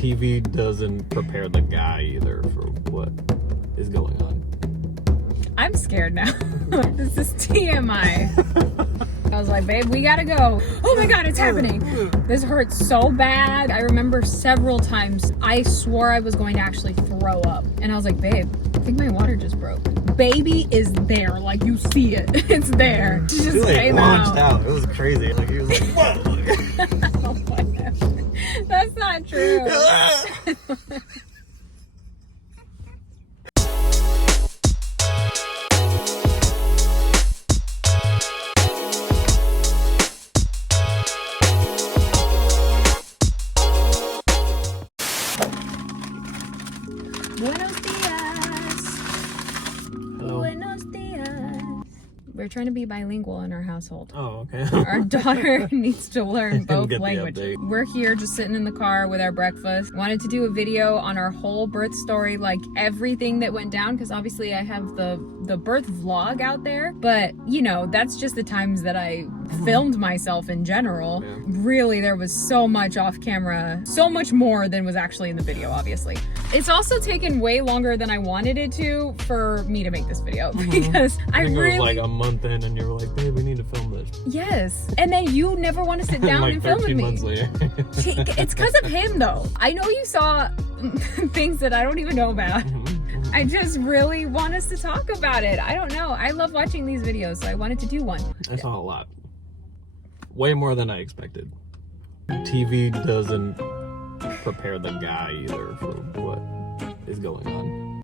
TV doesn't prepare the guy either for what is going on. I'm scared now. This is TMI. I was like, babe, we gotta go. Oh my God, it's happening. This hurts so bad. I remember several times I swore I was going to actually throw up. And I was like, babe, I think my water just broke. Baby is there. Like, you see it. It's there. She just came launched out. It was crazy. Like, he was like, whoa. Oh my God. That's not true. Buenos dias. Hello. Buenos dias. We're trying to be bilingual in our household. Oh, okay. Our daughter needs to learn both Get the languages. update. We're here just sitting in the car with our breakfast. Wanted to do a video on our whole birth story, like everything that went down, because obviously I have the birth vlog out there, but you know, that's just the times that I filmed myself in general. Yeah. Really, there was so much off camera, so much more than was actually in the video, obviously. It's also taken way longer than I wanted it to for me to make this video, because I think really... it was like a month in and you were like, babe, we need to film this. Yes. And then you never want to sit down like and film with 13 me. months later. It's because of him, though. I know you saw things that I don't even know about. I just really want us to talk about it. I don't know. I love watching these videos, so I wanted to do one. I saw a lot. Way more than I expected. TV doesn't prepare the guy either for what is going on.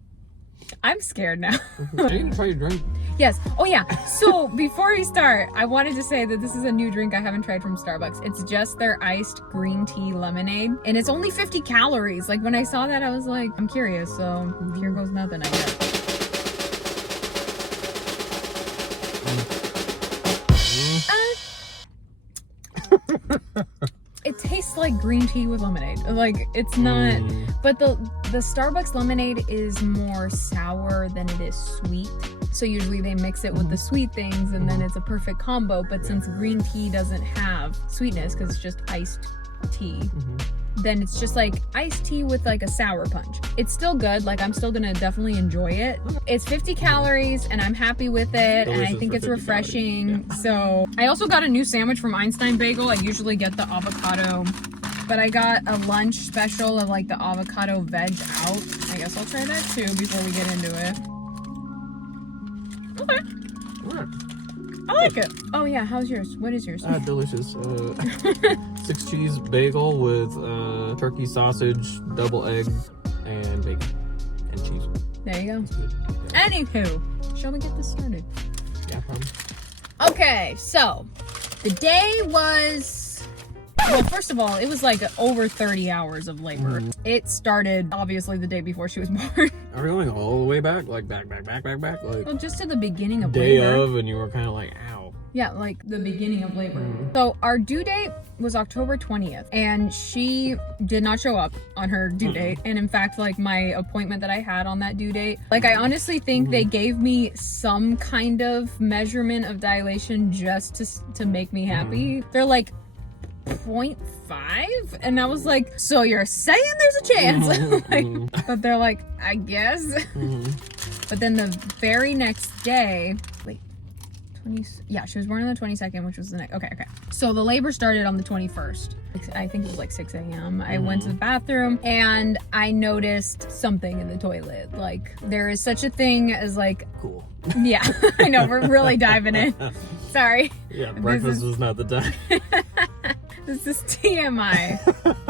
I'm scared now. You can try your drink. Yes. Oh, yeah. So before we start, I wanted to say that this is a new drink I haven't tried from Starbucks. It's just their iced green tea lemonade, and it's only 50 calories. Like, when I saw that, I was like, I'm curious. So here goes nothing, I guess. It tastes like green tea with lemonade. Like, it's not, but the Starbucks lemonade is more sour than it is sweet. So usually they mix it with the sweet things and then it's a perfect combo. But since green tea doesn't have sweetness because it's just iced tea, then it's just like iced tea with like a sour punch. It's still good. Like, I'm still gonna definitely enjoy it. It's 50 calories and I'm happy with it. And I think it's refreshing. So I also got a new sandwich from Einstein Bagel. I usually get the avocado, but I got a lunch special of like the avocado veg out. I guess I'll try that too before we get into it. Okay. I like it. Oh yeah, how's yours? What is yours? Delicious. 6 cheese bagel with turkey sausage, double egg, and bacon and cheese. There you go. That's good. Anywho, shall we get this started? Yeah, probably. Okay, so the day was, well, first of all, it was like over 30 hours of labor. It started obviously the day before she was born. Are we going all the way back? Like back? Like Well, just to the beginning of day labor. of, and you were kind of like, ow. Yeah, like the beginning of labor. So our due date was October 20th, and she did not show up on her due date. And in fact, like my appointment that I had on that due date, like I honestly think they gave me some kind of measurement of dilation just to make me happy. They're like 0.5, and I was like, so you're saying there's a chance? Like, but they're like, I guess. But then the very next day, wait, yeah, she was born on the 22nd, which was the next. Okay. So the labor started on the 21st. I think it was like 6 a.m. I went to the bathroom and I noticed something in the toilet. Like, there is such a thing as like, Cool. yeah, I know, we're really diving in. Sorry. Yeah, breakfast was not the time. This is TMI.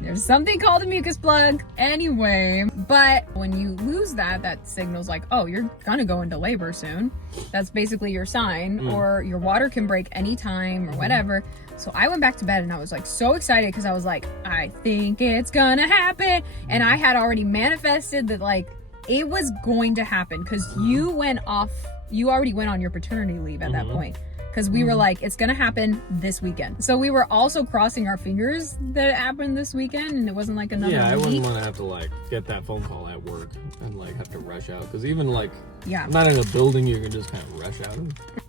There's something called a mucus plug. Anyway, but when you lose that signals like, oh, you're gonna go into labor soon. That's basically your sign, or your water can break anytime or whatever. So I went back to bed and I was like so excited because I was like, I think it's gonna happen. And I had already manifested that like it was going to happen because you already went on your paternity leave at that point. Because we were like, it's gonna happen this weekend. So we were also crossing our fingers that it happened this weekend and it wasn't like another week. I wouldn't want to have to like get that phone call at work and like have to rush out. Because even like, not in a building, you can just kind of rush out.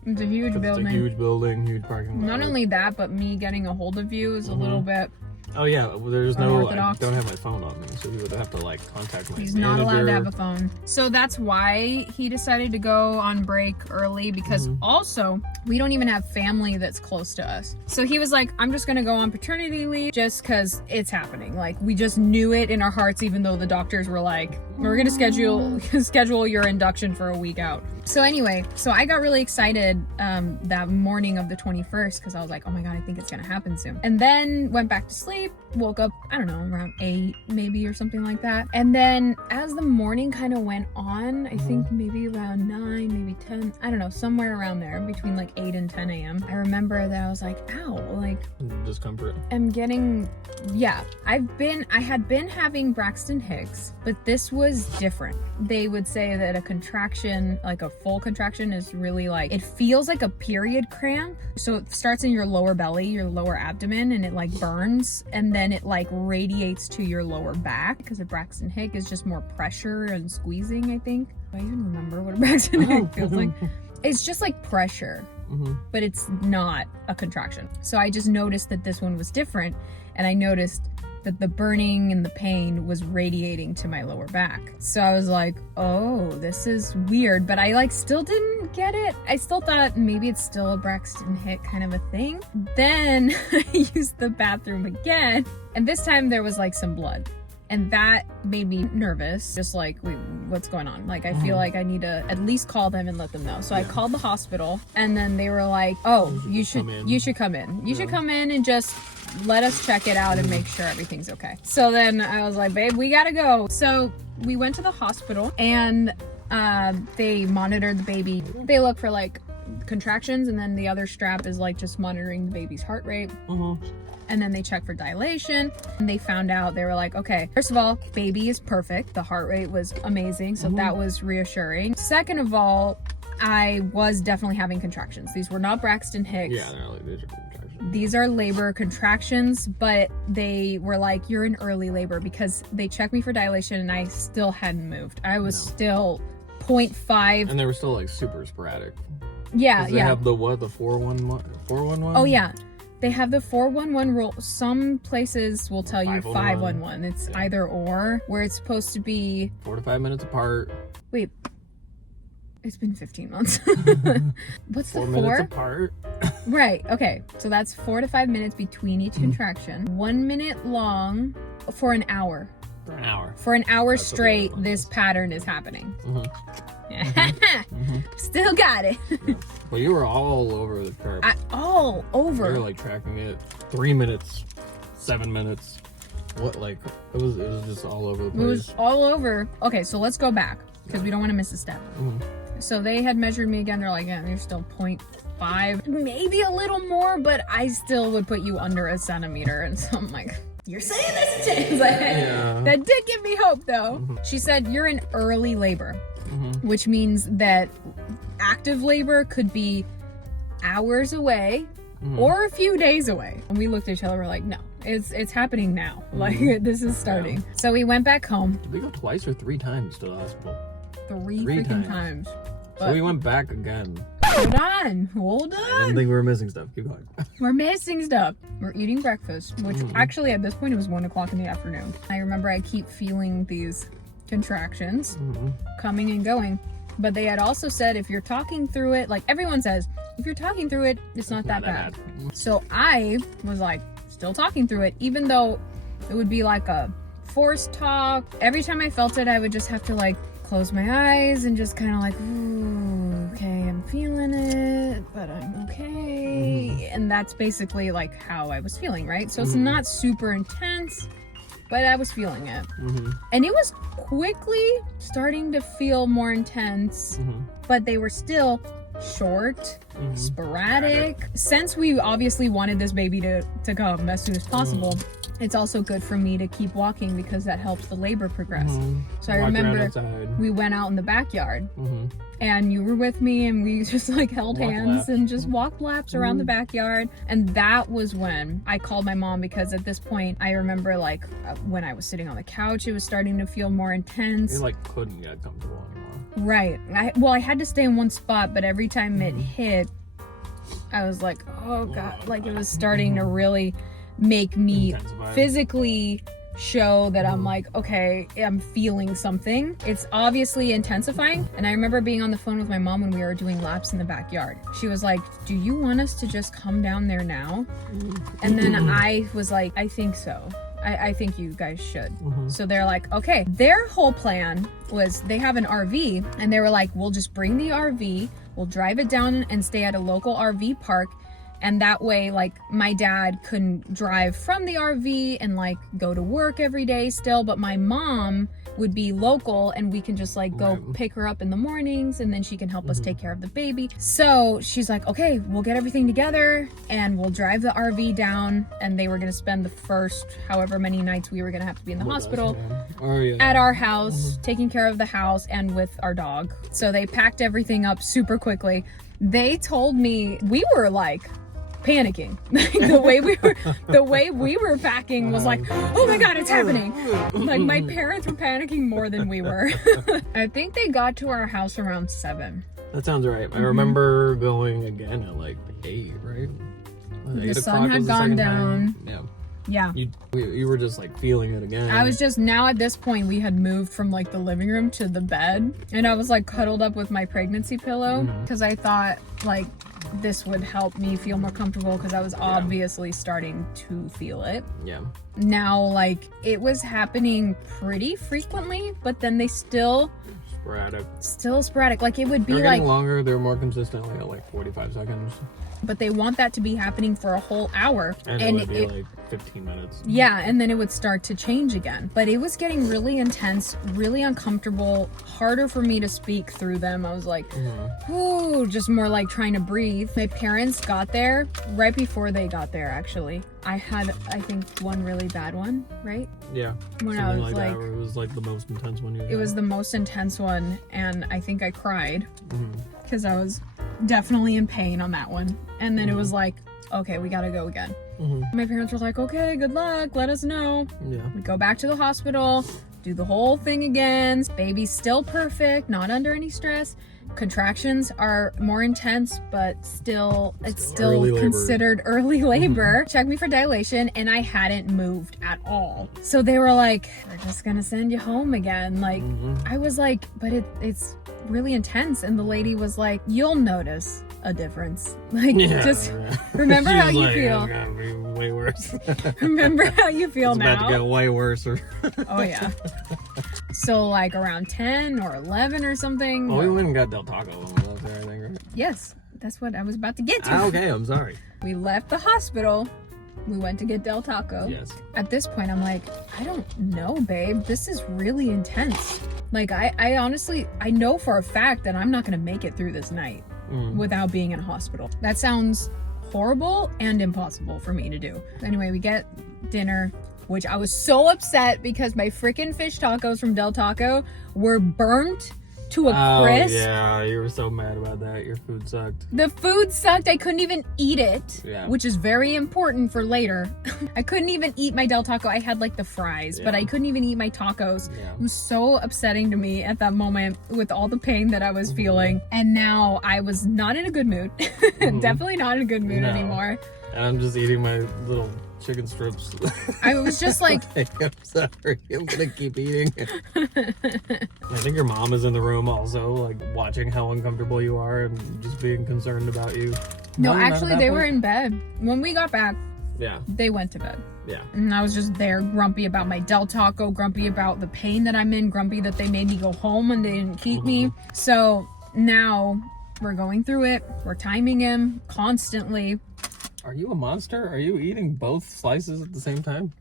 It's a huge building. It's a huge building, huge parking lot. Not only that, but me getting a hold of you is a little bit Oh yeah, well, there's no. I Unorthodox. don't have my phone on me, so we would have to like contact my He's manager. not allowed to have a phone. So that's why he decided to go on break early, because also we don't even have family that's close to us. So he was like, I'm just gonna go on paternity leave just because it's happening. Like, we just knew it in our hearts, even though the doctors were like, we're gonna schedule your induction for a week out. So anyway, so I got really excited that morning of the 21st, because I was like, oh my god, I think it's gonna happen soon. And then went back to sleep, woke up, I don't know, around 8 maybe or something like that. And then as the morning kind of went on, I think maybe around 9, maybe 10, I don't know, somewhere around there between like 8 and 10 a.m. I remember that I was like, ow, like Discomfort. I'm getting, yeah, I had been having Braxton Hicks, but this was different. They would say that a contraction, like a full contraction, is really like, it feels like a period cramp. So it starts in your lower belly, your lower abdomen, and it like burns, and then it like radiates to your lower back, because a Braxton Hick is just more pressure and squeezing, I think. Do I even remember what a Braxton Hick feels like? It's just like pressure. But it's not a contraction. So I just noticed that this one was different, and I noticed that the burning and the pain was radiating to my lower back. So I was like, oh, this is weird, but I like still didn't get it. I still thought maybe it's still a Braxton Hick kind of a thing. Then I used the bathroom again, and this time there was like some blood. And that made me nervous, just like, wait, what's going on? Like, I feel like I need to at least call them and let them know. So I called the hospital, and then they were like, oh, you should come in. You should come in and just let us check it out and make sure everything's okay. So then I was like, babe, we gotta go. So we went to the hospital, and they monitored the baby. They look for like contractions, and then the other strap is like just monitoring the baby's heart rate. And then they checked for dilation, and they found out, they were like, okay, first of all, baby is perfect. The heart rate was amazing. So that was reassuring. Second of all, I was definitely having contractions. These were not Braxton Hicks. Yeah, they're like, these are contractions. These are labor contractions, but they were like, you're in early labor, because they checked me for dilation and I still hadn't moved. I was still 0.5. And they were still like super sporadic. Yeah, They have the what? The 411? Oh yeah. They have the 411 rule. Some places will tell you 511. 511. It's either or, where it's supposed to be 4 to 5 minutes apart. Wait, it's been 15 months. What's the 4 4? minutes apart. Right, okay. So that's 4 to 5 minutes between each contraction. 1 minute long for an hour. For an hour. For an hour That's straight, what the this pattern is happening. Mm-hmm. Still got it. Well, you were all over the curve. All over. You were like tracking it. 3 minutes, 7 minutes. What, like, it was just all over the It place. was all over. Okay, so let's go back, because we don't want to miss a step. So they had measured me again. They're like, yeah, you're still 0.5, maybe a little more, but I still would put you under a centimeter. And so I'm like, you're saying this, James? That did give me hope, though. She said, you're in early labor, which means that active labor could be hours away or a few days away. And we looked at each other, we're like, no, it's happening now. Like, this is starting. Yeah. So we went back home. Did we go twice or 3 times to the hospital? Three freaking times. So we went back again. Hold on. I didn't think we were missing stuff. Keep going. We're missing stuff. We're eating breakfast, which actually at this point it was 1 o'clock in the afternoon. I remember I keep feeling these contractions coming and going. But they had also said, if you're talking through it, like everyone says, if you're talking through it, it's not that bad. So I was like, still talking through it, even though it would be like a forced talk. Every time I felt it, I would just have to like close my eyes and just kind of like, ooh, okay, I'm feeling it, but I'm okay. And that's basically like how I was feeling, right? So it's not super intense, but I was feeling it. And it was quickly starting to feel more intense, but they were still short, sporadic. Since we obviously wanted this baby to come as soon as possible, it's also good for me to keep walking, because that helps the labor progress. So I remember we went out in the backyard and you were with me, and we just like held hands and just walked laps around the backyard. And that was when I called my mom, because at this point I remember like when I was sitting on the couch, it was starting to feel more intense. You like couldn't get comfortable anymore. Right. I had to stay in one spot, but every time it hit, I was like, oh God, like it was starting to really make me Intensify. physically show that I'm like, okay, I'm feeling something. It's obviously intensifying. And I remember being on the phone with my mom when we were doing laps in the backyard. She was like, do you want us to just come down there now? And then I was like, I think so. I think you guys should. So they're like, okay. Their whole plan was they have an RV and they were like, we'll just bring the RV, we'll drive it down and stay at a local RV park. And that way, like, my dad couldn't drive from the RV and like go to work every day still, but my mom would be local and we can just like go pick her up in the mornings and then she can help us take care of the baby. So she's like, okay, we'll get everything together and we'll drive the RV down. And they were gonna spend the first however many nights we were gonna have to be in the hospital at our house, taking care of the house and with our dog. So they packed everything up super quickly. They told me, we were like panicking. the way we were packing was like, oh my god, it's happening. Like, my parents were panicking more than we were. I think they got to our house around 7. That sounds right. I remember going again at like 8, right? The sun had gone down. Yeah. You were just like feeling it again. I was just, now at this point we had moved from like the living room to the bed and I was like cuddled up with my pregnancy pillow because I thought like this would help me feel more comfortable because I was obviously starting to feel it. Yeah. Now, like, it was happening pretty frequently, but then they still sporadic. Like, it would be they're like getting longer. They're more consistently at like 45 seconds. But they want that to be happening for a whole hour. And it would be like 15 minutes. Yeah, and then it would start to change again. But it was getting really intense, really uncomfortable, harder for me to speak through them. I was like, ooh, just more like trying to breathe. My parents got there right before they got there, actually. I had, I think, one really bad one, right? Yeah. When I something was like that, where it was like the most intense one you had. It was the most intense one, and I think I cried because I was definitely in pain on that one. And then it was like, okay, we gotta go again. My parents were like, okay, good luck, let us know. Yeah. We go back to the hospital, do the whole thing again. Baby's still perfect, not under any stress. Contractions are more intense, but it's still considered early labor. Checked me for dilation and I hadn't moved at all. So they were like, we're just gonna send you home again. Like, I was like, but it's really intense. And the lady was like, you'll notice a difference. Like, just remember how you feel. It's gonna be way worse. Remember how you feel now. It's about to get way worse. Oh yeah. So like around 10 or 11 or something. Well, we went and got Del Taco when we left there, I think, right? Yes, that's what I was about to get to. Ah, okay, I'm sorry. We left the hospital. We went to get Del Taco. Yes. At this point, I'm like, I don't know, babe. This is really intense. Like, I honestly, I know for a fact that I'm not going to make it through this night without being in a hospital. That sounds horrible and impossible for me to do. Anyway, we get dinner, which I was so upset because my freaking fish tacos from Del Taco were burnt to a crisp. Oh, yeah, you were so mad about that. Your food sucked. The food sucked. I couldn't even eat it, Yeah. which is very important for later. I couldn't even eat my Del Taco. I had like the fries, but I couldn't even eat my tacos. Yeah. It was so upsetting to me at that moment with all the pain that I was feeling. And now I was not in a good mood. Definitely not in a good mood anymore. And I'm just eating my little chicken strips. I was just like, I'm sorry, I'm gonna keep eating. I think your mom is in the room also, like watching how uncomfortable you are and just being concerned about you. no, actually they were in bed. When we got back, Yeah. they went to bed. Yeah. And I was just there grumpy about my Del Taco, grumpy about the pain that I'm in, grumpy that they made me go home and they didn't keep me. So now we're going through it. We're timing him constantly. Are you a monster? Are you eating both slices at the same time?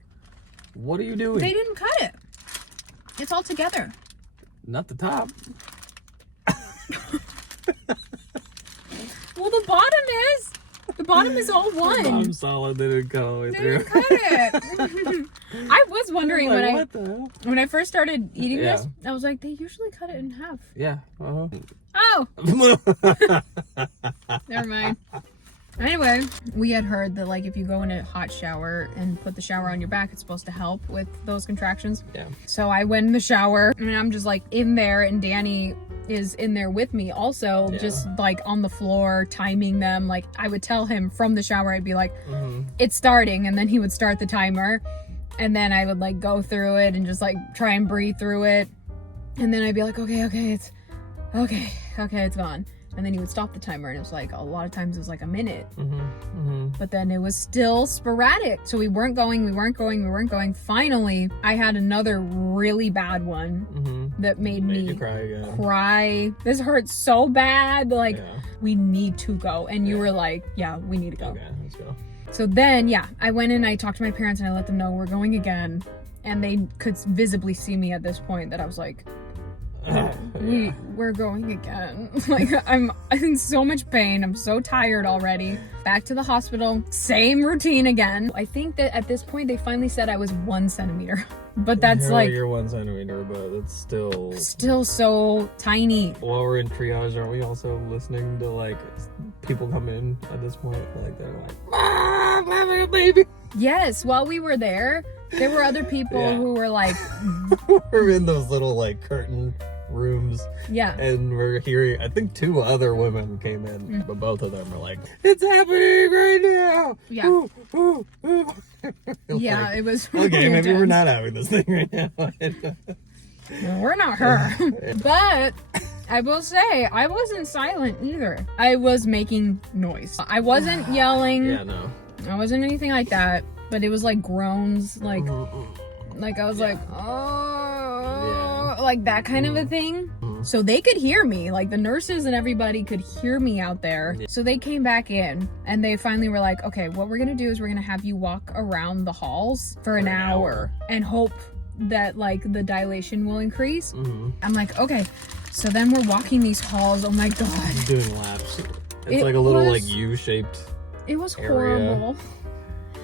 What are you doing? They didn't cut it. It's all together. Not the top. Well, the bottom is. The bottom is all one. I'm solid. They didn't cut all the way They through. didn't cut it. I was wondering What the hell? when I first started eating this, I was like, they usually cut it in half. Yeah. Oh, never mind. Anyway, we had heard that like if you go in a hot shower and put the shower on your back, it's supposed to help with those contractions. Yeah. So I went in the shower and I'm just like in there and Danny is in there with me also, Yeah. just like on the floor timing them. Like I would tell him from the shower, I'd be like, it's starting, and then he would start the timer, and then I would like go through it and just like try and breathe through it, and then I'd be like, okay, it's gone. And then he would stop the timer, and it was like, a lot of times it was like a minute. But then it was still sporadic. So we weren't going. Finally, I had another really bad one that made me you cry again. cry. This hurts so bad. Like, we need to go. And you were like, yeah, we need to go. Okay, let's go. So then, yeah, I went and I talked to my parents, and I let them know we're going again. And they could visibly see me at this point that I was like, we're going again. Like I'm in so much pain. I'm so tired already. Back to the hospital, same routine again. I think that at this point they finally said I was 1 centimeter, but that's you're 1 centimeter, but it's still so tiny. While we're in triage, aren't we also listening to like people come in at this point? Like they're like, "Ah, my little baby." Yes, while we were there were other people who were like, we're in those little like curtain rooms, and we're hearing, I think 2 other women came in, but both of them were like, it's happening right now. Like, it was really okay, maybe intense. we're not having this thing right now. No, we're not her. But I will say, I wasn't silent either. I was making noise. I wasn't yelling. I wasn't anything like that, but it was like groans, like I was like, oh, like that kind of a thing. So they could hear me, like the nurses and everybody could hear me out there. So they came back in, and they finally were like, okay, what we're gonna do is we're gonna have you walk around the halls for an hour and hope that like the dilation will increase. I'm like, okay. So then we're walking these halls. Oh my God. Doing laps. It's like a little like U-shaped. It was area. horrible.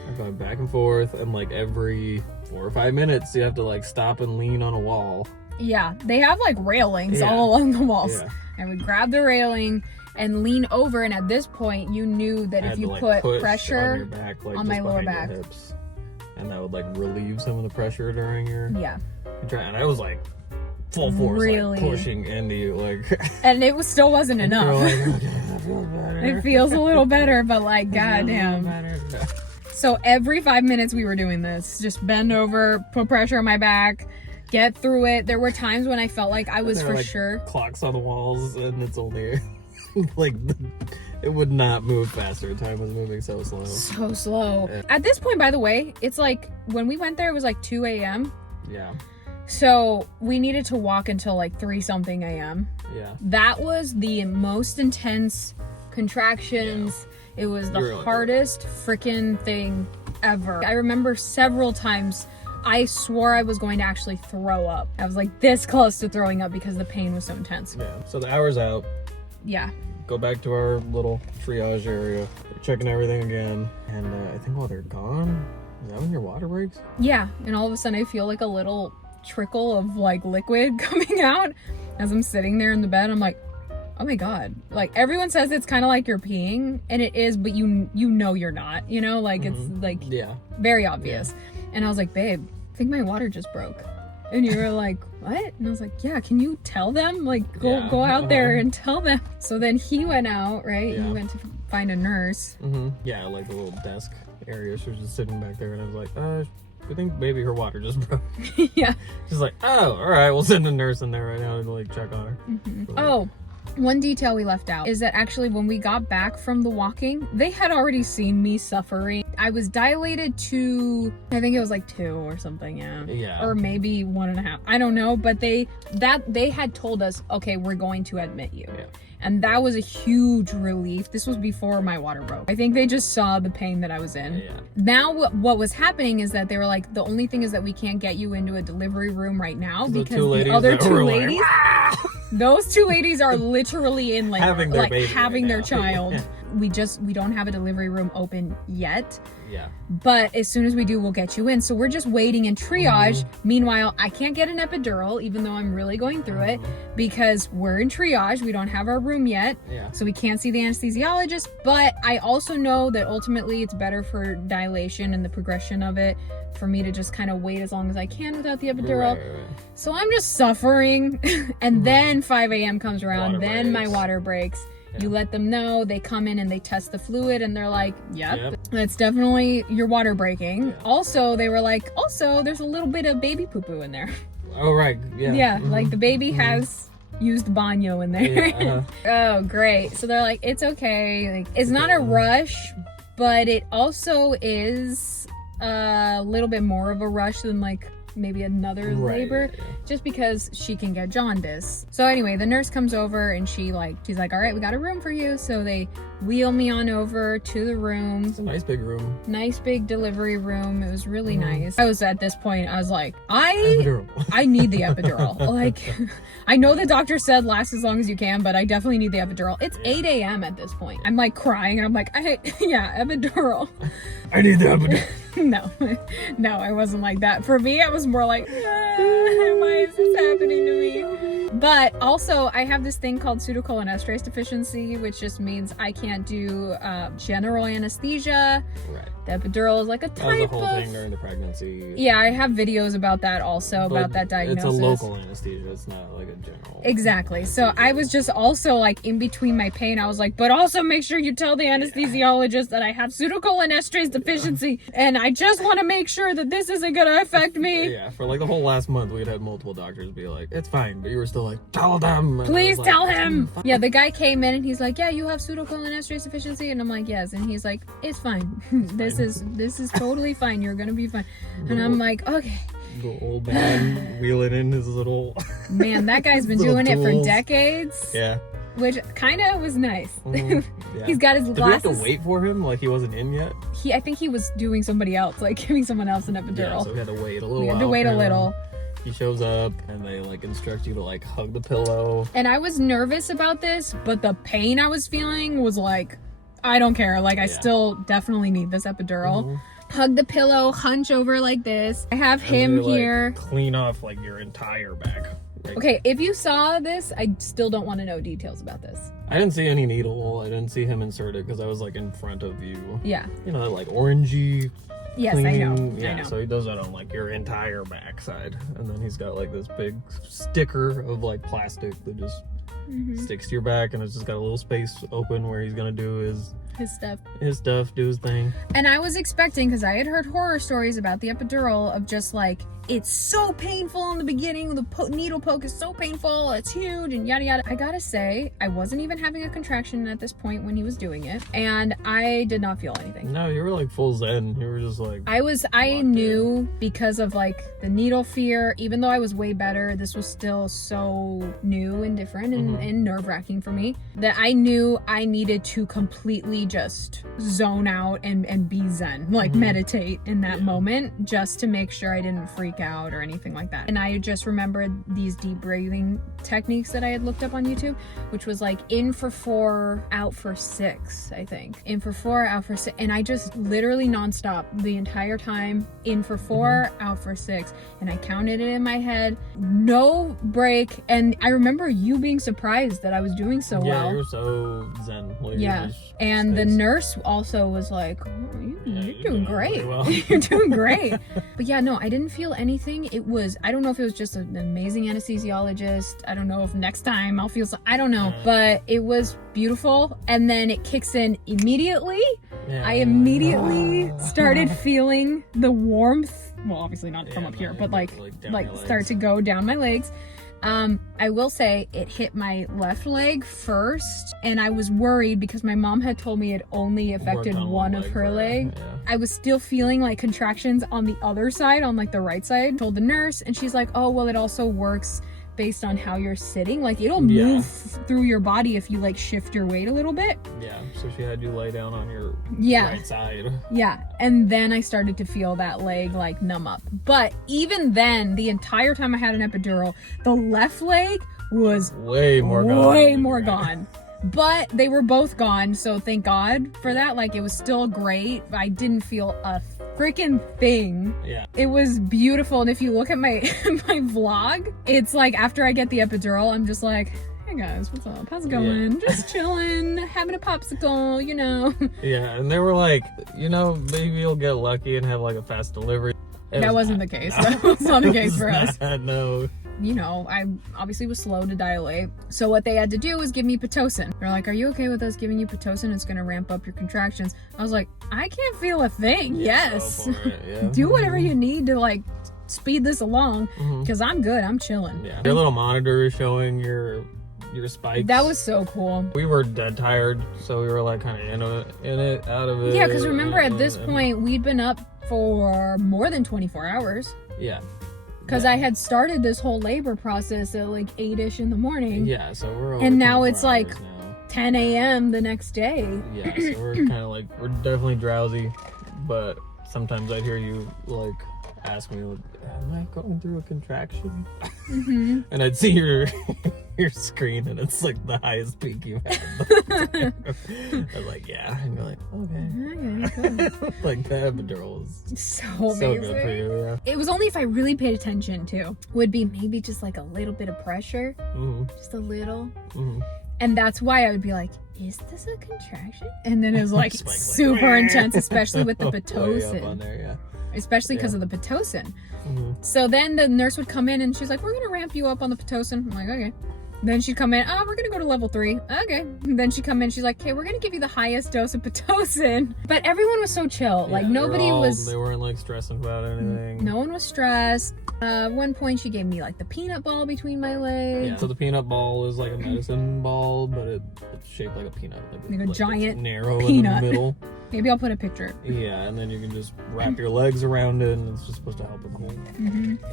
I'm going back and forth, and like every 4 or 5 minutes you have to like stop and lean on a wall. Yeah, they have like railings all along the walls. Yeah. I would grab the railing and lean over, and at this point you knew that if you put pressure on your back, like, on my lower back, your hips, and that would like relieve some of the pressure during your and I was like full force, like pushing into you, like, and it still wasn't enough. Like, okay, that feels better. It feels a little better, but like goddamn. So every 5 minutes we were doing this, just bend over, put pressure on my back, get through it. There were times when I felt like I was for sure. Clocks on the walls, and it's only like it would not move faster. Time was moving so slow. So slow. Yeah. At this point, by the way, it's like when we went there, it was like 2 a.m. Yeah. So we needed to walk until like 3-something a.m. Yeah. That was the most intense contractions. Yeah. It was the hardest freaking thing ever. I remember several times I swore I was going to actually throw up. I was like this close to throwing up because the pain was so intense. Yeah. So the hour's out. Yeah. Go back to our little triage area. They're checking everything again. And I think while they're gone, is that when your water breaks? Yeah. And all of a sudden I feel like a little trickle of like liquid coming out as I'm sitting there in the bed. I'm like, oh my God. Like everyone says it's kind of like you're peeing, and it is, but you know you're not, you know, like it's like very obvious. Yeah. And I was like, babe, I think my water just broke. And you were like, what? And I was like, yeah, can you tell them? Like go out there and tell them. So then he went out, right? Yeah. He went to find a nurse. Yeah, like the little desk area. She was just sitting back there, and I was like, I think maybe her water just broke. Yeah. She's like, oh, all right, we'll send a nurse in there right now to like check on her. Oh, one detail we left out is that actually when we got back from the walking, they had already seen me suffering. I was dilated to, I think it was like 2 or something, yeah. Or maybe 1.5. I don't know, but they had told us, okay, we're going to admit you. Yeah. And that was a huge relief. This was before my water broke. I think they just saw the pain that I was in. Yeah. Now what was happening is that they were like, the only thing is that we can't get you into a delivery room right now because the other 2 ladies, those 2 ladies are literally in like having their child. we don't have a delivery room open yet. Yeah. But as soon as we do, we'll get you in. So we're just waiting in triage. Meanwhile, I can't get an epidural, even though I'm really going through it, because we're in triage. We don't have our room yet. Yeah. So we can't see the anesthesiologist. But I also know that ultimately it's better for dilation and the progression of it for me to just kind of wait as long as I can without the epidural. Right. So I'm just suffering. And then 5 a.m. comes around. Water then breaks. my water breaks. Yeah. You let them know, they come in and they test the fluid and they're like, yep. That's definitely your water breaking. Yeah. Also, they were like, there's a little bit of baby poo-poo in there. Oh, right. Yeah. Yeah, like the baby has used banyo in there. Yeah, Oh, great. So they're like, it's okay. Like, it's not a rush, but it also is a little bit more of a rush than like maybe another labor, just because she can get jaundice. So anyway, the nurse comes over and she's like, all right, we got a room for you. So they wheel me on over to the room. It's a nice big room. Nice big delivery room. It was really nice. I was at this point, I was like, I need the epidural. Like, I know the doctor said last as long as you can, but I definitely need the epidural. It's 8 a.m. at this point. I'm like crying and I'm like, epidural. I need the epidural. No, I wasn't like that. For me, I was more like, why is this happening to me? But also, I have this thing called pseudocholinesterase deficiency, which just means I can't do general anesthesia. Right. The epidural is like a type That was the whole thing during the pregnancy. Yeah, I have videos about that also, about that diagnosis. It's a local anesthesia. It's not like a general. Exactly. So I was just also like in between my pain. I was like, but also make sure you tell the anesthesiologist that I have pseudocholinesterase deficiency, and I just want to make sure that this isn't going to affect me. Yeah, for like the whole last month, we'd had multiple doctors be like, it's fine, but you were still like, tell them. And Please tell him. Yeah, the guy came in and he's like, yeah, you have pseudocholinesterase deficiency, and I'm like, yes, and he's like, it's fine. This is totally fine. You're gonna be fine. And I'm like, okay. The old man wheeling in his little. Man, that guy's been doing it for decades. Yeah. Which kind of was nice. Yeah. He's got his glasses. Did we have to wait for him? Like he wasn't in yet? I think he was doing somebody else, like giving someone else an epidural. Yeah, so we had to wait a little while. We had to wait a little. He shows up and they like instruct you to like hug the pillow. And I was nervous about this, but the pain I was feeling was like, I don't care. Like I still definitely need this epidural. Hug the pillow, hunch over like this. I have him here. Clean off like your entire back. Like, okay, if you saw this, I still don't want to know details about this. I didn't see any needle. I didn't see him insert it because I was like in front of you. Yeah. You know, like orangey. Yes, clean. I know. Yeah, I know. So he does that on like your entire backside. And then he's got like this big sticker of like plastic that just sticks to your back, and it's just got a little space open where he's gonna do his stuff, do his thing. And I was expecting, because I had heard horror stories about the epidural of just like, it's so painful in the beginning, the needle poke is so painful, it's huge, and yada yada. I gotta say, I wasn't even having a contraction at this point when he was doing it, and I did not feel anything. No, you were like full zen. You were just like, I knew because of like the needle fear, even though I was way better, this was still so new and different and nerve-wracking for me, that I knew I needed to completely just zone out and be zen, like meditate in that moment, just to make sure I didn't freak out or anything like that. And I just remembered these deep breathing techniques that I had looked up on YouTube, which was like in for 4, out for 6, I think. In for 4, out for 6. And I just literally nonstop the entire time, in for 4, out for 6. And I counted it in my head, no break. And I remember you being surprised that I was doing so well. Yeah, you were so zen. Like, yeah. And the nurse also was like, oh, you're doing great. Really well. You're doing great. But yeah, no, I didn't feel anything. It was, I don't know if it was just an amazing anesthesiologist. I don't know if next time I'll feel I don't know. But it was beautiful. And then it kicks in immediately. Yeah. I immediately started feeling the warmth. Well, obviously not from up here, but like start to go down my legs. I will say it hit my left leg first, and I was worried because my mom had told me it only affected one of her leg. Yeah. I was still feeling like contractions on the other side, on like the right side. Told the nurse, and she's like, oh, well, it also works based on how you're sitting. Like it'll move through your body if you like shift your weight a little bit. Yeah, so she had you lay down on your right side. Yeah, and then I started to feel that leg like numb up. But even then, the entire time I had an epidural, the left leg was way more gone. But they were both gone, so thank God for that. Like, it was still great. I didn't feel a freaking thing. Yeah. It was beautiful. And if you look at my my vlog, it's like after I get the epidural, I'm just like, hey guys, what's up? How's it going? Yeah. Just chilling, having a popsicle, you know. Yeah, and they were like, you know, maybe you'll get lucky and have like a fast delivery. That wasn't the case. That was not the case for us. No. You know, I obviously was slow to dilate. So what they had to do was give me Pitocin. They're like, are you okay with us giving you Pitocin? It's going to ramp up your contractions. I was like, I can't feel a thing. Yes. Yeah. Do whatever you need to like speed this along because I'm good. I'm chilling. Yeah. Your little monitor is showing your spikes. That was so cool. We were dead tired, so we were like kind of in it, out of it. Yeah, because remember at this point, we'd been up for more than 24 hours. Yeah. Because I had started this whole labor process at like 8-ish in the morning. Yeah, so we're over and now it's 24 like hours now. 10 a.m. the next day. Yeah, so we're kind of like, we're definitely drowsy, but sometimes I'd hear you like ask me, like, am I going through a contraction? And I'd see your screen and it's like the highest peak you've had. I'm like, yeah. And you're like, okay. Cool. Like the epidural is So so amazing. good for you, yeah. It was only if I really paid attention too. Would be maybe just like a little bit of pressure. Just a little. And that's why I would be like, is this a contraction? And then it was like super intense, especially with the Pitocin. On there, yeah. Especially because of the Pitocin. So then the nurse would come in and she's like, we're going to ramp you up on the Pitocin. I'm like, okay. Then she'd come in, oh, we're going to go to level 3. Okay. And then she'd come in, she's like, okay, we're going to give you the highest dose of Pitocin. But everyone was so chill. Like, nobody was... They weren't, like, stressing about anything. No one was stressed. At one point, she gave me, like, the peanut ball between my legs. Yeah, so the peanut ball is like a medicine ball, but it's shaped like a peanut. Like a giant narrow peanut. in the middle. Maybe I'll put a picture. Yeah, and then you can just wrap your legs around it, and it's just supposed to help with the whole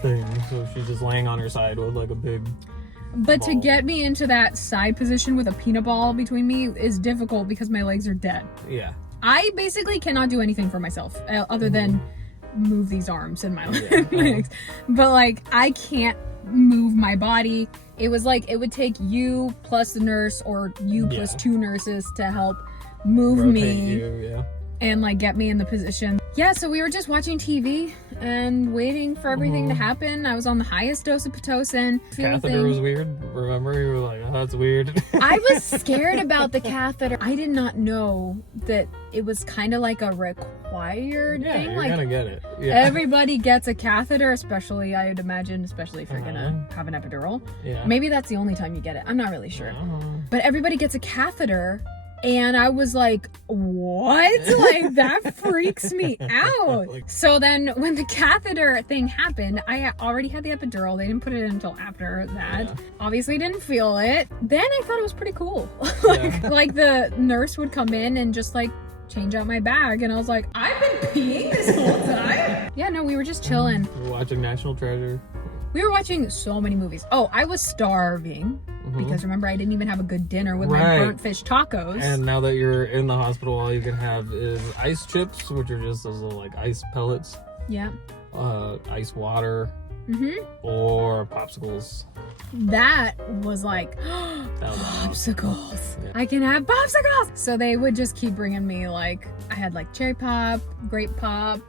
thing. So she's just laying on her side with, like, a big... But ball. to get me into that side position with a peanut ball between me is difficult because my legs are dead. Yeah. I basically cannot do anything for myself other than move these arms and my legs. But like, I can't move my body. It was like, it would take you plus the nurse or you plus 2 nurses to help move Rotate me you, and like get me in the position. Yeah, so we were just watching TV and waiting for everything to happen. I was on the highest dose of Pitocin. Catheter was weird. Remember, you were like, oh, that's weird. I was scared about the catheter. I did not know that it was kind of like a required thing. You're like, gonna get it. Yeah. Everybody gets a catheter, especially, I would imagine, especially if you're gonna have an epidural. Yeah. Maybe that's the only time you get it. I'm not really sure. Uh-huh. But everybody gets a catheter. And I was like, what? Like, that freaks me out. So then when the catheter thing happened, I already had the epidural. They didn't put it in until after that. Yeah. Obviously didn't feel it. Then I thought it was pretty cool. Like the nurse would come in and just like change out my bag. And I was like, I've been peeing this whole time? Yeah, no, we were just chilling. We were watching National Treasure. We were watching so many movies. Oh, I was starving. Because remember, I didn't even have a good dinner with my burnt fish tacos. And now that you're in the hospital, all you can have is ice chips, which are just those little like ice pellets. Yeah. Ice water. Or popsicles. That was like, popsicles. Yeah. I can have popsicles! So they would just keep bringing me like, I had like cherry pop, grape pop.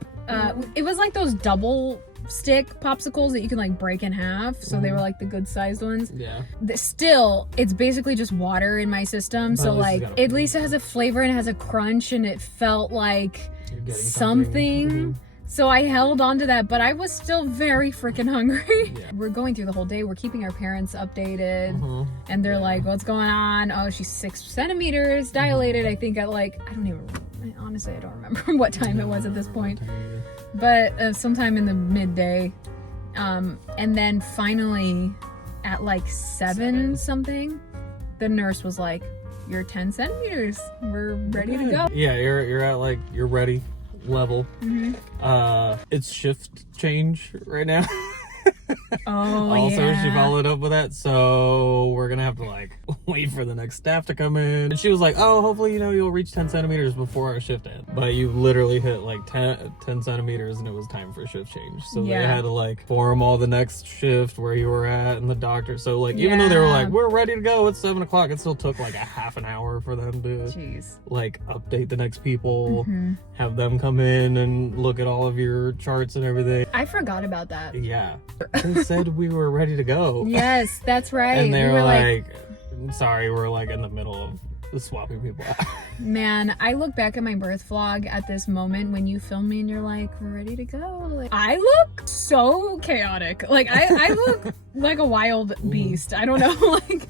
It was like those double stick popsicles that you can like break in half, so they were like the good sized ones. Yeah. Still, it's basically just water in my system, so like at least it has a flavor and it has a crunch and it felt like something. So I held on to that, but I was still very freaking hungry. Yeah. We're going through the whole day. We're keeping our parents updated, and they're like, what's going on? Oh, she's 6 centimeters dilated. I think at like, honestly, I don't remember what time it was at this point. But sometime in the midday. And then finally at like 7 something, the nurse was like, you're 10 centimeters. We're ready to go. Yeah, you're at like, you're ready level. It's shift change right now. Oh, Also, yeah. she followed up with that, so we're gonna have to like wait for the next staff to come in. And she was like, oh, hopefully, you'll reach 10 centimeters before our shift ends. But you literally hit like 10 centimeters and it was time for shift change. So they had to like form all the next shift where you were at and the doctor. So like, even though they were like, we're ready to go, it's 7 o'clock, it still took like a half an hour for them to like update the next people, have them come in and look at all of your charts and everything. I forgot about that. Yeah. They said we were ready to go. Yes, that's right. And they were like, sorry, we're like in the middle of swapping people out. Man, I look back at my birth vlog at this moment when you film me and you're like, we're ready to go. Like, I look so chaotic. Like, I look like a wild beast. I don't know. Like,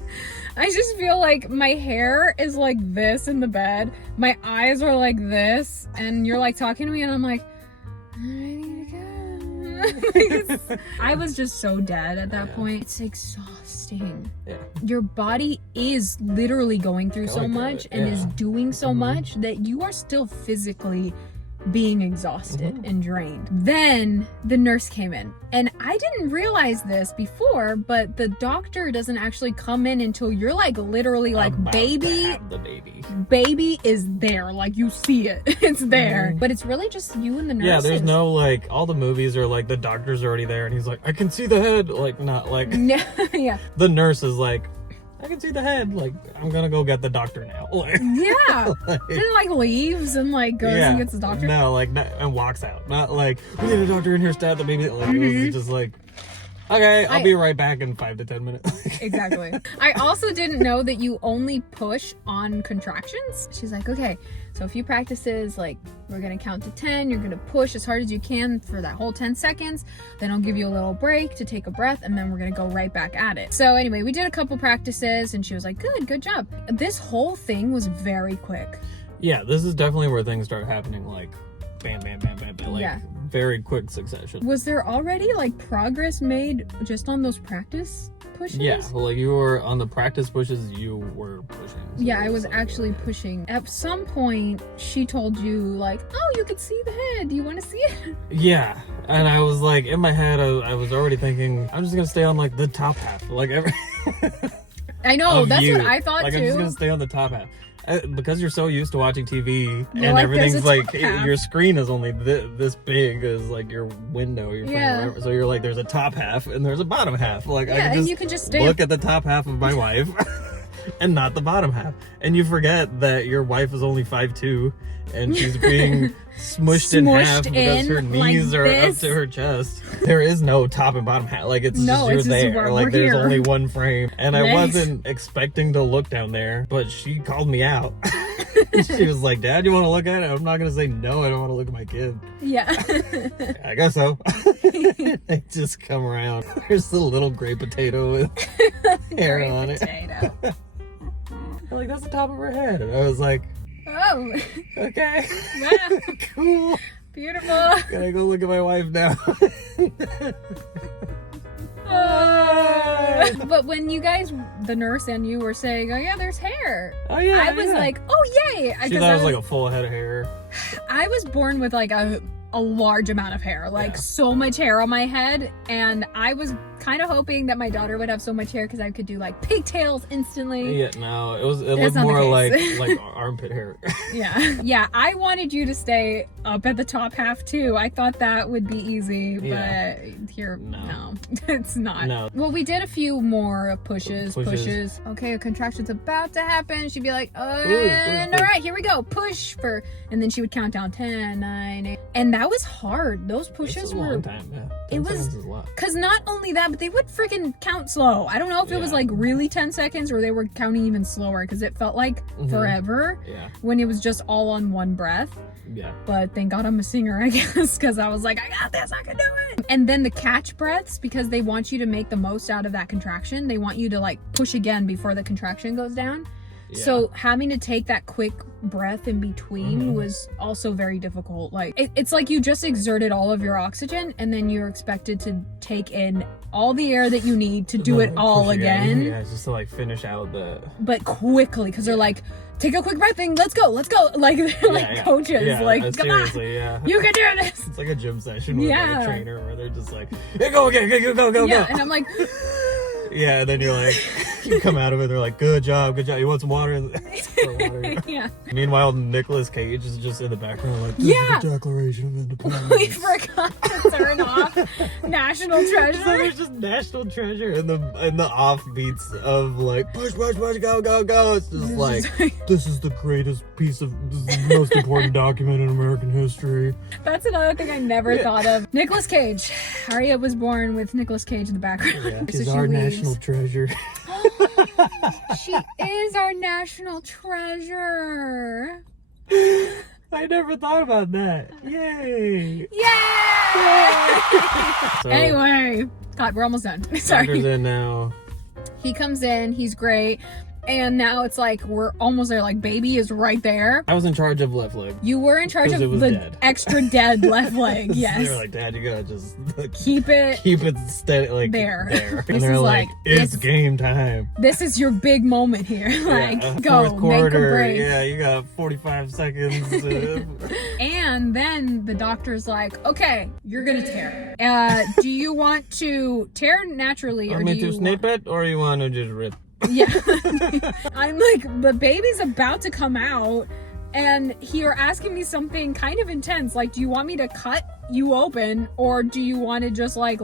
I just feel like my hair is like this in the bed. My eyes are like this. And you're like talking to me and I'm like, I'm ready to go. I was just so dead at that point. It's exhausting. Yeah. Your body is literally going through so much and is doing so much that you are still physically being exhausted and drained. Then the nurse came in, and I didn't realize this before, but the doctor doesn't actually come in until you're like literally like baby is there, like you see it. It's there, but it's really just you and the nurse. Yeah, there's no like, all the movies are like the doctor's already there and he's like, I can see the head, like not like yeah. The nurse is like, I can see the head, like I'm gonna go get the doctor now. Like, yeah. Then like leaves and like goes and gets the doctor. No, like and walks out. Not like, we need a doctor in here, stab the baby. Like, it was just like, okay, I'll be right back in 5 to 10 minutes. Exactly. I also didn't know that you only push on contractions. She's like, okay, so a few practices, like we're gonna count to 10, you're gonna push as hard as you can for that whole 10 seconds, then I'll give you a little break to take a breath, and then we're gonna go right back at it. So anyway, we did a couple practices and she was like, good job. This whole thing was very quick. Yeah, this is definitely where things start happening, like bam, bam, bam, bam, bam, like very quick succession. Was there already like progress made just on those practice pushes? Yeah, well, like you were on the practice pushes, you were pushing. So yeah, I was like, actually pushing. At some point, she told you like, oh, you could see the head. Do you want to see it? Yeah, and I was like, in my head, I was already thinking, I'm just gonna stay on like the top half, like every. I know, that's what I thought like, too. I'm just gonna stay on the top half. Because you're so used to watching TV and like, everything's like your screen is only this big as like your window, so you're like, there's a top half and there's a bottom half. Like I and you can just stay look at the top half of my wife and not the bottom half, and you forget that your wife is only 5'2" and she's being smushed in half because her knees are up to her chest. There is no top and bottom half. Like it's just you're there. Like there's only one frame. And I wasn't expecting to look down there, but she called me out. She was like, Dad, you want to look at it? I'm not gonna say no, I don't want to look at my kid. Yeah. I guess so. They just come around. There's the little gray potato with hair on it. I'm like, that's the top of her head. And I was like, oh, okay. Wow. Cool. Beautiful. Gotta go look at my wife now. But when you guys, the nurse and you, were saying, oh yeah, there's hair. Oh yeah. I was like, oh yay. She thought it was like a full head of hair. I was born with like a large amount of hair, like so much hair on my head, and I was kind of hoping that my daughter would have so much hair because I could do like pigtails instantly. Yeah, no, it looked more like armpit hair. Yeah, I wanted you to stay up at the top half too. I thought that would be easy, but here, no, it's not. No. Well, we did a few more pushes. Okay, a contraction's about to happen. She'd be like, all right, here we go, push for, and then she would count down 10, 9, 8, and that was hard. Those pushes were a long time. Yeah, it was because not only that, but they would freaking count slow. I don't know if it was like really 10 seconds or they were counting even slower because it felt like forever when it was just all on one breath. Yeah. But thank God I'm a singer, I guess, because I was like, I got this, I can do it. And then the catch breaths, because they want you to make the most out of that contraction. They want you to like push again before the contraction goes down. So having to take that quick breath in between was also very difficult. Like it's like you just exerted all of your oxygen and then you're expected to take in all the air that you need to do it all again. Yeah, just to like finish out but quickly, because they're like, take a quick breath thing, let's go. Like they're coaches, like come on, you can do this. It's like a gym session with like a trainer where they're just like, hey, go again, go. And I'm like yeah, and then you're like, you come out of it, they're like, good job, you want some water? Yeah. Meanwhile, Nicolas Cage is just in the background like, this is the Declaration of Independence. We forgot to turn off National Treasure. So there's just National Treasure in the offbeats of like, push, go. It's just like, this is the most important document in American history. That's another thing I never thought of. Nicolas Cage. Arya was born with Nicolas Cage in the background. Yeah, she's our national treasure. She is our national treasure. I never thought about that. Yay! So, anyway, God, we're almost done. Sorry. Doctor's in now. He comes in, he's great. And now it's like we're almost there. Like baby is right there. I was in charge of left leg. You were in charge of the extra dead left leg. Yes. They were like, Dad, you gotta just keep it steady, like there. And they're like, it's game time. This is your big moment here. Like, go fourth quarter, make a break. Yeah, you got 45 seconds. And then the doctor's like, okay, you're gonna tear. Do you want to tear naturally, or do you snip it, or you want to just rip? Yeah. I'm like, the baby's about to come out and you're asking me something kind of intense, like, do you want me to cut you open, or do you want to just like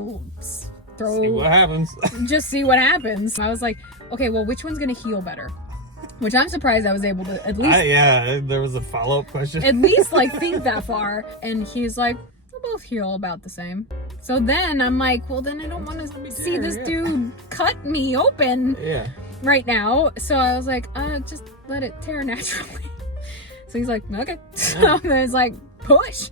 see what happens? Just see what happens. I was like, okay, well, which one's gonna heal better? Which I'm surprised I was able to at least there was a follow-up question, at least like think that far. And he's like, we'll both heal about the same. So then I'm like, well, then I don't want to see this dude cut me open right now. So I was like, just let it tear naturally. So he's like, okay. So I was like, push.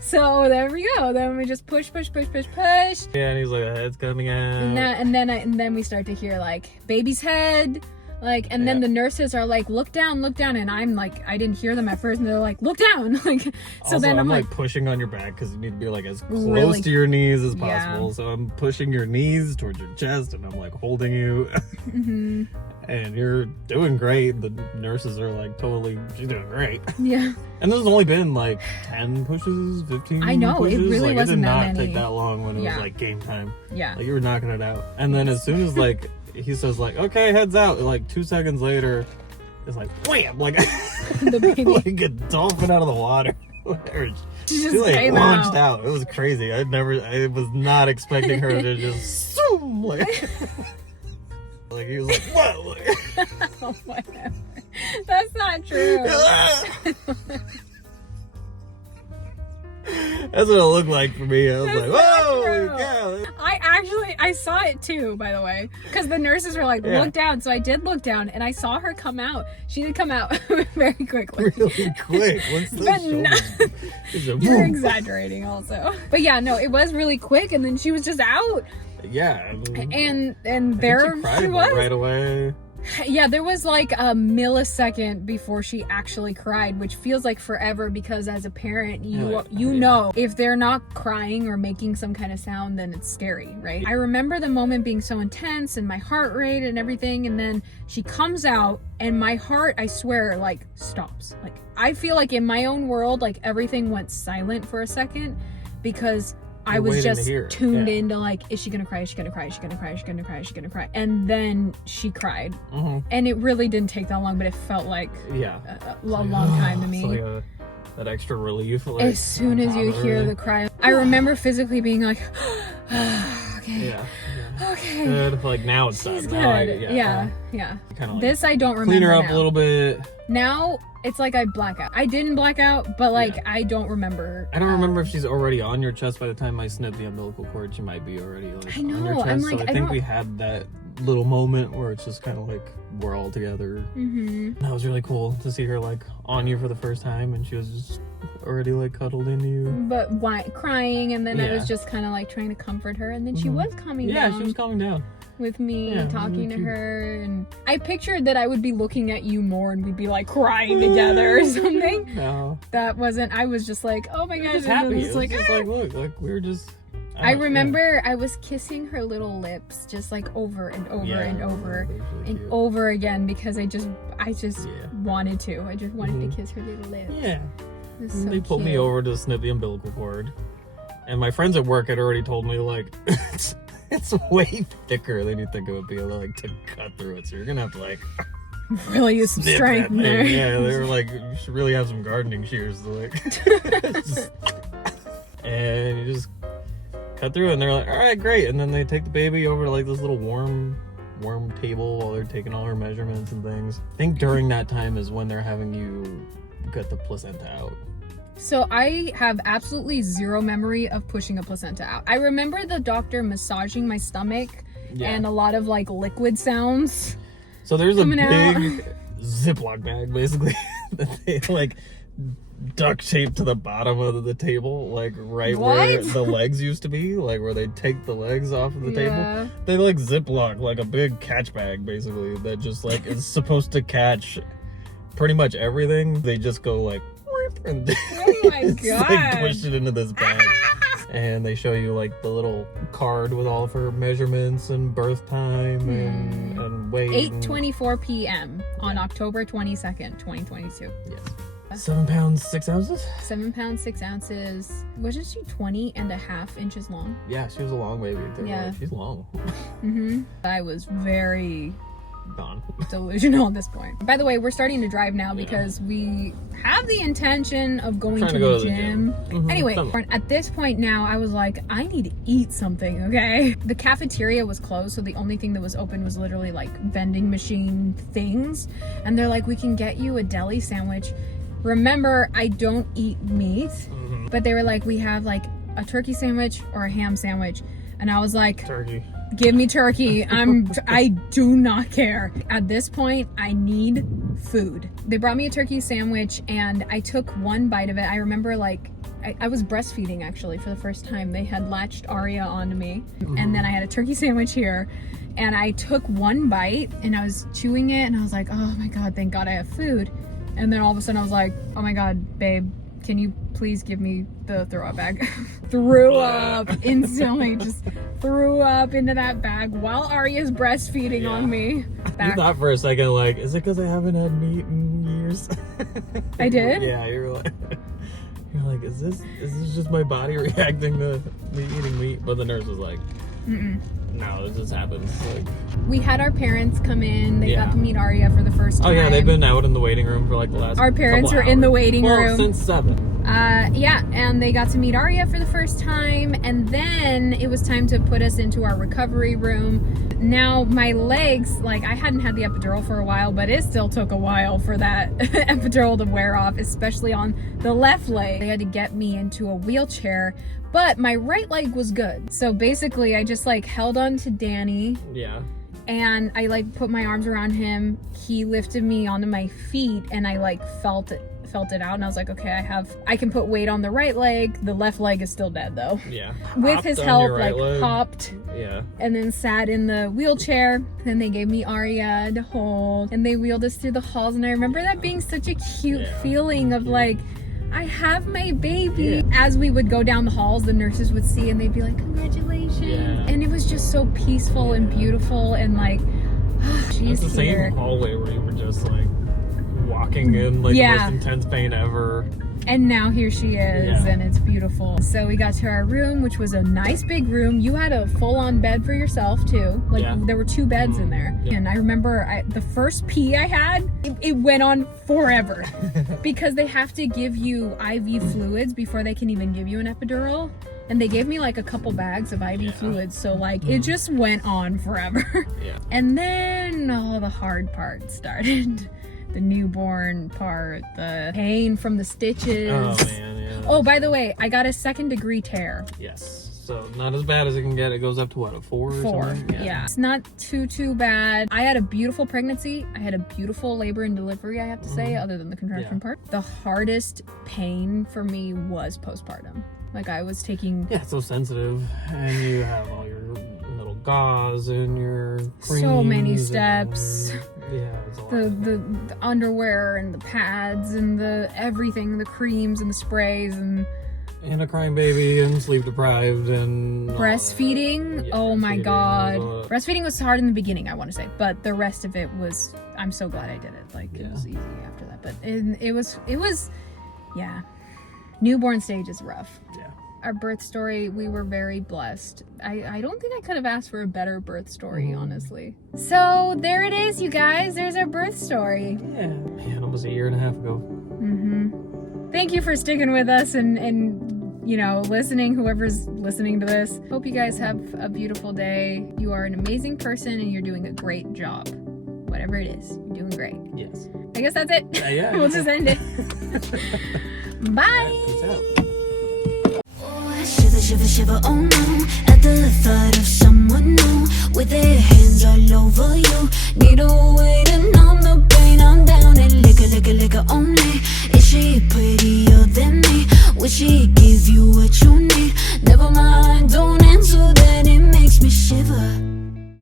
So there we go. Then we just push. Yeah, and he's like, the head's coming out. And then we start to hear like baby's head. Like, and then the nurses are like, look down, and I'm like, I didn't hear them at first, and they're like, look down. Like, so also, then I'm like pushing on your back because you need to be like as close to your knees as possible. Yeah. So I'm pushing your knees towards your chest, and I'm like holding you. And you're doing great. The nurses are like, she's doing great. Yeah. And there's only been like 10 pushes, 15 I know, pushes. it really wasn't that many. It did not take that long when it was like game time. Yeah. Like you were knocking it out. And then as soon as like he says like, okay, heads out, like 2 seconds later, it's like wham, like the baby like a dolphin out of the water. She like launched out. It was crazy. I was not expecting her to just zoom, like like he was like, whoa. Oh, whatever. That's not true. That's what it looked like for me. I was like, whoa, yeah. I saw it too, by the way, because the nurses were like, look down. So I did look down and I saw her come out. She did come out very quickly. Really quick. Once those shoulders, you're exaggerating also. But yeah, no, it was really quick, and then she was just out. Yeah. And there she was. Right away. Yeah, there was like a millisecond before she actually cried, which feels like forever, because as a parent, you know if they're not crying or making some kind of sound, then it's scary, right? I remember the moment being so intense and my heart rate and everything, and then she comes out and my heart, I swear, like stops. Like I feel like in my own world, like everything went silent for a second, because I was just tuned into like, is she gonna cry? Is she gonna cry? Is she gonna cry? Is she gonna cry? Is she gonna cry? And then she cried. And it really didn't take that long, but it felt like a long time to me. It's like that extra relief. Like, as soon as you hear the cry, I remember physically being like, okay. Yeah. Okay. Good. Like now it's She's done. good. Now Yeah. Kind of like this I don't remember. Clean her up now. a little bit. Now it's like I black out. I didn't black out, but like I don't remember. I don't remember if she's already on your chest by the time I snip the umbilical cord. She might be already like on your chest. I'm like, so I think we had that little moment where it's just kind of like we're all together. That was really cool to see her like on you for the first time, and she was just already like cuddled into you. But why crying, and then I was just kind of like trying to comfort her, and then she was calming down. Yeah, she was calming down. with me, talking to her, and I pictured that I would be looking at you more and we'd be like crying together or something. No. That wasn't, I was just like, oh my gosh. Just happy. It was like, look, like we were just... I remember I was kissing her little lips just like over and over and over and over again because I just wanted to. I just wanted to kiss her little lips. Yeah. So they pulled me over to snip the umbilical cord. And my friends at work had already told me, like, it's way thicker than you think it would be, like, to cut through it. So you're going to have to, like... really use some strength there. Yeah, they were like, you should really have some gardening shears to, like... and you just... cut through it, and they're like, all right, great. And then they take the baby over to like this little warm table while they're taking all her measurements and things. I think during that time is when they're having you get the placenta out. So I have absolutely zero memory of pushing a placenta out. I remember the doctor massaging my stomach and a lot of like liquid sounds. So there's a big Ziploc bag basically that they like duct tape to the bottom of the table, like right where the legs used to be, like where they take the legs off of the table. They like Ziploc, like a big catch bag basically that just like is supposed to catch pretty much everything. They just go like and oh my god, like push it into this bag. And they show you like the little card with all of her measurements and birth time and weight. 8:24 p.m. on October 22nd, 2022. Yes. 7 pounds 6 ounces. 7 pounds 6 ounces. Wasn't she 20.5 inches long? Yeah, she was a long baby. Yeah, she's long. I was very gone, delusional at this point. By the way, we're starting to drive now because we have the intention of going to the gym. Anyway, at this point now, I was like, I need to eat something. Okay, the cafeteria was closed, so the only thing that was open was literally like vending machine things, and they're like, we can get you a deli sandwich. Remember, I don't eat meat, but they were like, we have like a turkey sandwich or a ham sandwich. And I was like, turkey. Give me turkey. I do not care. At this point, I need food. They brought me a turkey sandwich and I took one bite of it. I remember like, I was breastfeeding actually for the first time. They had latched Aria onto me. And then I had a turkey sandwich here. And I took one bite and I was chewing it and I was like, oh my God, thank God I have food. And then all of a sudden I was like, oh my God, babe, can you please give me the throw up bag? Threw up instantly, just threw up into that bag while Arya's breastfeeding on me. You thought for a second, like, is it because I haven't had meat in years? I did? Yeah, you're like, is this just my body reacting to me eating meat? But the nurse was like, no, this just happens. Like, we had our parents come in. They got to meet Arya for the first time. Oh yeah, they've been out in the waiting room for like the last. Our parents were in the waiting room since 7. Yeah, and they got to meet Arya for the first time, and then it was time to put us into our recovery room. Now my legs, like I hadn't had the epidural for a while, but it still took a while for that epidural to wear off, especially on the left leg. They had to get me into a wheelchair. But my right leg was good. So basically I just like held on to Danny. Yeah. And I like put my arms around him. He lifted me onto my feet and I like felt it out. And I was like, okay, I can put weight on the right leg. The left leg is still dead though. Yeah. With his help, like hopped. Yeah. And then sat in the wheelchair. Then they gave me Arya to hold. And they wheeled us through the halls. And I remember that being such a cute feeling of like, I have my baby. Yeah. As we would go down the halls, the nurses would see and they'd be like, congratulations. Yeah. And it was just so peaceful and beautiful and like, oh, she's it's the here. Same hallway where you were just like walking in like the most intense pain ever. And now here she is and it's beautiful. So we got to our room, which was a nice big room. You had a full-on bed for yourself too. Like there were 2 beds in there. And I remember the first pee I had, it went on forever because they have to give you IV fluids before they can even give you an epidural. And they gave me like a couple bags of IV fluids. So like it just went on forever. And then all the hard part started. The newborn part, the pain from the stitches. Oh man, yeah. Oh, by the way, I got a 2nd-degree tear. Yes. So not as bad as it can get. It goes up to what, a 4 or something? Yeah. It's not too bad. I had a beautiful pregnancy. I had a beautiful labor and delivery, I have to say, other than the contraction part. The hardest pain for me was postpartum. Like I was taking... Yeah, it's so sensitive. And you have all your little gauze and your creams. So many steps. Yeah, it's a lot. The underwear and the pads and the everything, the creams and the sprays and a crying baby and sleep deprived and breastfeeding. Yeah, oh my breastfeeding, god. all that. Breastfeeding was hard in the beginning, I want to say, but the rest of it was, I'm so glad I did it. Like it was easy after that. But it was yeah. Newborn stage is rough. Yeah. Our birth story, we were very blessed. I don't think I could have asked for a better birth story, honestly. So there it is, you guys. There's our birth story. Yeah. Man, almost a year and a half ago. Thank you for sticking with us and you know, listening, whoever's listening to this. Hope you guys have a beautiful day. You are an amazing person and you're doing a great job. Whatever it is, you're doing great. Yes. I guess that's it. Yeah. We'll just end it. Bye. Peace out. Shiver, shiver, shiver, oh no. At the thought of someone new with their hands all over you. Need a way to numb